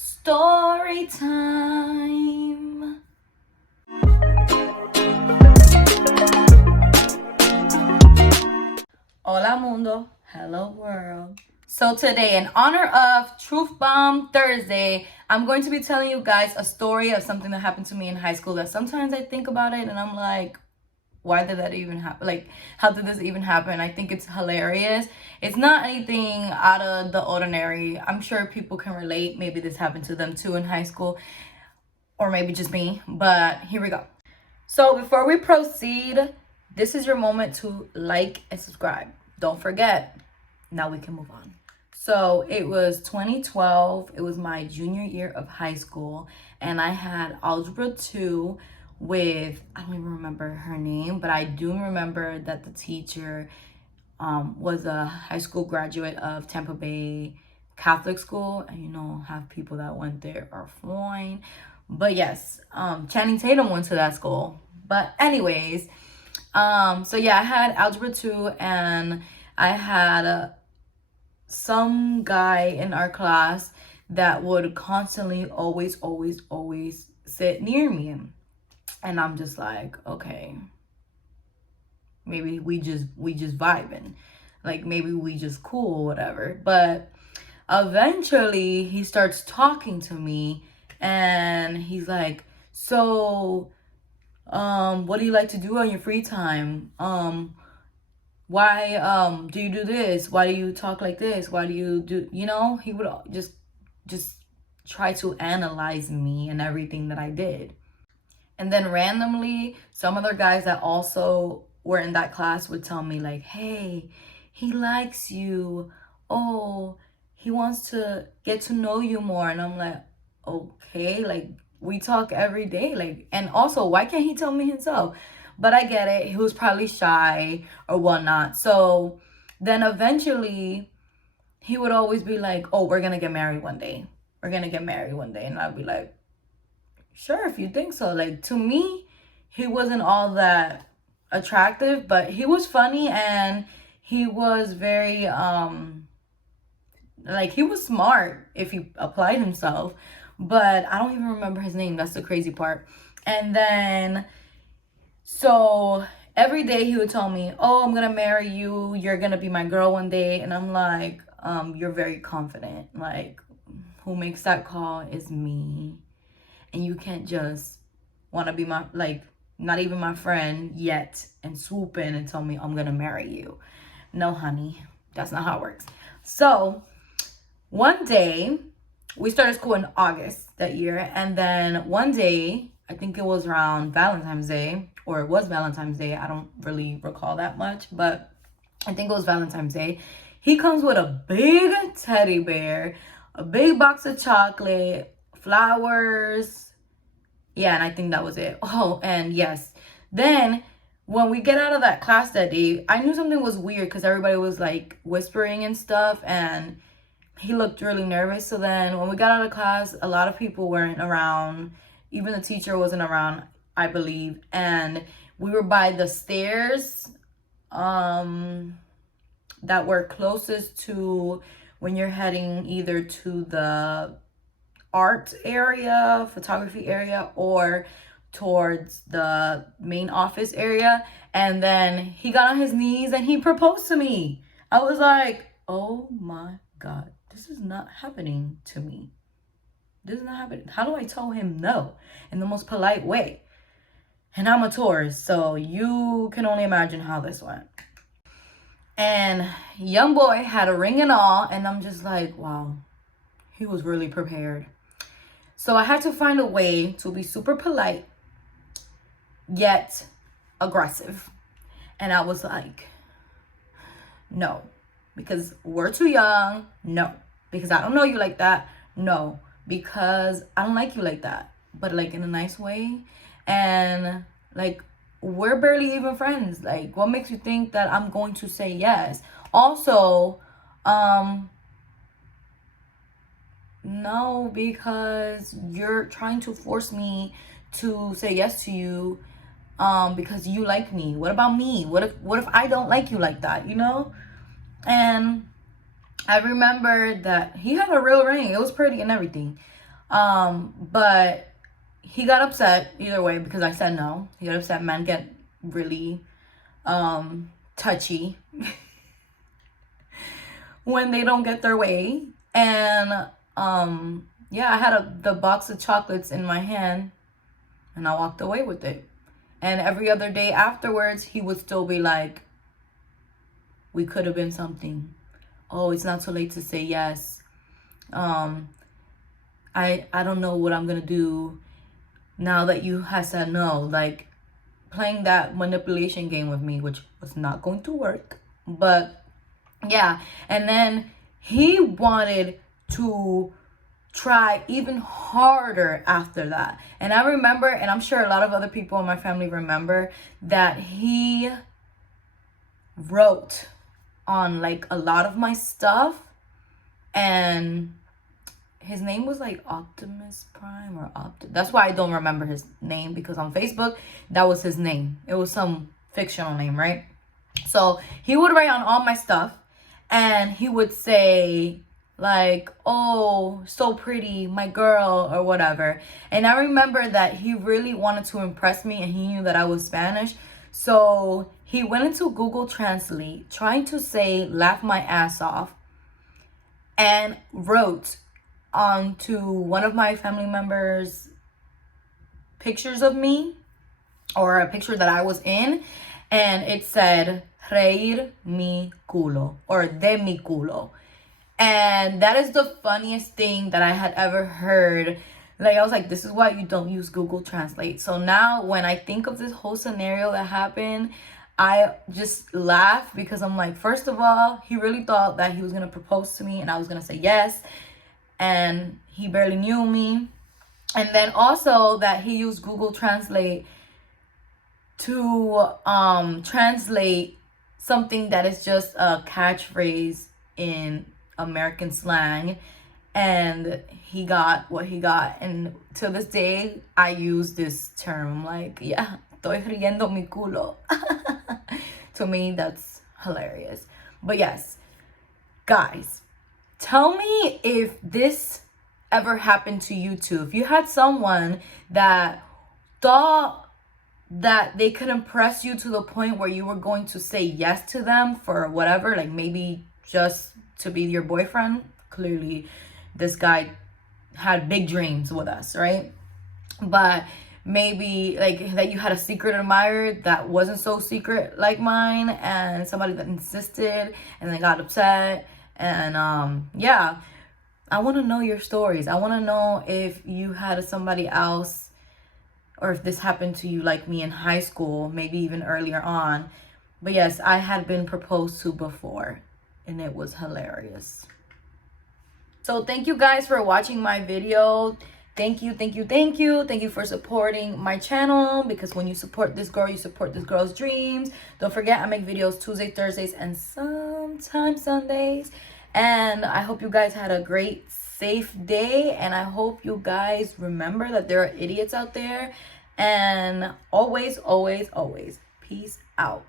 Story time. Hola mundo. Hello world. So today, in honor of Truth Bomb Thursday, I'm going to be telling you guys a story of something that happened to me in high school that sometimes I think about it and I'm like, why did that even happen? Like, how did this even happen? I think it's hilarious. It's not anything out of the ordinary. I'm sure people can relate. Maybe this happened to them too in high school, or maybe just me, but here we go. So before we proceed, this is your moment to like and subscribe. Don't forget. Now we can move on. So it was 2012. It was my junior year of high school, and I had Algebra 2 with, I don't even remember her name, but I do remember that the teacher was a high school graduate of Tampa Bay Catholic school, and you know, half people that went there are fine. But yes, Channing Tatum went to that school. But anyways, so yeah, I had Algebra 2, and I had some guy in our class that would constantly always sit near me. And I'm just like, okay, maybe we just vibing. Like maybe we just cool, whatever. But eventually he starts talking to me and he's like, so what do you like to do on your free time? Why do you do this? Why do you talk like this? Why do you do, you know? He would just try to analyze me and everything that I did. And then randomly, some other guys that also were in that class would tell me like, hey, he likes you. Oh, he wants to get to know you more. And I'm like, okay, like we talk every day. Like, and also, why can't he tell me himself? But I get it. He was probably shy or whatnot. So then eventually he would always be like, oh, we're going to get married one day. We're going to get married one day. And I'd be like, sure, if you think so. Like, to me, he wasn't all that attractive, but he was funny and he was very like, he was smart if he applied himself, but I don't even remember his name. That's the crazy part. And then so every day he would tell me, oh, I'm gonna marry you, you're gonna be my girl one day. And I'm like, you're very confident. Like, who makes that call is me. And you can't just want to be my, like, not even my friend yet and swoop in and tell me I'm going to marry you. No, honey, that's not how it works. So one day, we started school in August that year. And then one day, I think it was around Valentine's Day, or it was Valentine's Day. I don't really recall that much, but I think it was Valentine's Day. He comes with a big teddy bear, a big box of chocolate, flowers. Yeah, and I think that was it. Oh, and yes. Then when we get out of that class that day, I knew something was weird because everybody was like whispering and stuff, and he looked really nervous. So then when we got out of class, a lot of people weren't around. Even the teacher wasn't around, I believe. And we were by the stairs that were closest to when you're heading either to the art area, photography area, or towards the main office area. And then he got on his knees and he proposed to me. I was like, oh my God, this is not happening to me. This is not happening. How do I tell him no in the most polite way? And I'm a Taurus, so you can only imagine how this went. And young boy had a ring and all, and I'm just like, wow, he was really prepared. So I had to find a way to be super polite, yet aggressive. And I was like, no, because we're too young. No, because I don't know you like that. No, because I don't like you like that, but like in a nice way. And like, we're barely even friends. Like, what makes you think that I'm going to say yes? Also, no, because you're trying to force me to say yes to you because you like me. What about me? What if I don't like you like that, you know? And I remember that he had a real ring. It was pretty and everything. But he got upset either way because I said no. He got upset. Men get really touchy when they don't get their way. And yeah, I had the box of chocolates in my hand and I walked away with it. And every other day afterwards, he would still be like, we could have been something. Oh, it's not too late to say yes. I don't know what I'm gonna do now that you have said no. Like, playing that manipulation game with me, which was not going to work. But yeah, and then he wanted to try even harder after that. And I remember, and I'm sure a lot of other people in my family remember, that he wrote on like a lot of my stuff, and his name was like Optimus Prime or that's why I don't remember his name, because on Facebook that was his name. It was some fictional name, right? So he would write on all my stuff and he would say like, oh, so pretty, my girl, or whatever. And I remember that he really wanted to impress me and he knew that I was Spanish. So he went into Google Translate trying to say laugh my ass off and wrote onto one of my family members' pictures of me, or a picture that I was in, and it said reír mi culo, or de mi culo. And that is the funniest thing that I had ever heard. Like, I was like, this is why you don't use Google Translate. So now when I think of this whole scenario that happened, I just laugh, because I'm like, first of all, he really thought that he was gonna propose to me and I was gonna say yes, and he barely knew me. And then also that he used Google Translate to translate something that is just a catchphrase in American slang, and he got what he got. And to this day I use this term, like, yeah, estoy riendo mi culo. To me, that's hilarious. But yes, guys, tell me if this ever happened to you too. If you had someone that thought that they could impress you to the point where you were going to say yes to them for whatever, like maybe just to be your boyfriend. Clearly this guy had big dreams with us, right? But maybe like that you had a secret admirer that wasn't so secret like mine, and somebody that insisted and then got upset. And yeah, I want to know your stories. I want to know if you had somebody else, or if this happened to you like me in high school, maybe even earlier on. But yes, I had been proposed to before, and it was hilarious. So thank you guys for watching my video. Thank you for supporting my channel, because when you support this girl, you support this girl's dreams. Don't forget, I make videos Tuesdays, Thursdays, and sometimes Sundays. And I hope you guys had a great, safe day, and I hope you guys remember that there are idiots out there. And always, peace out.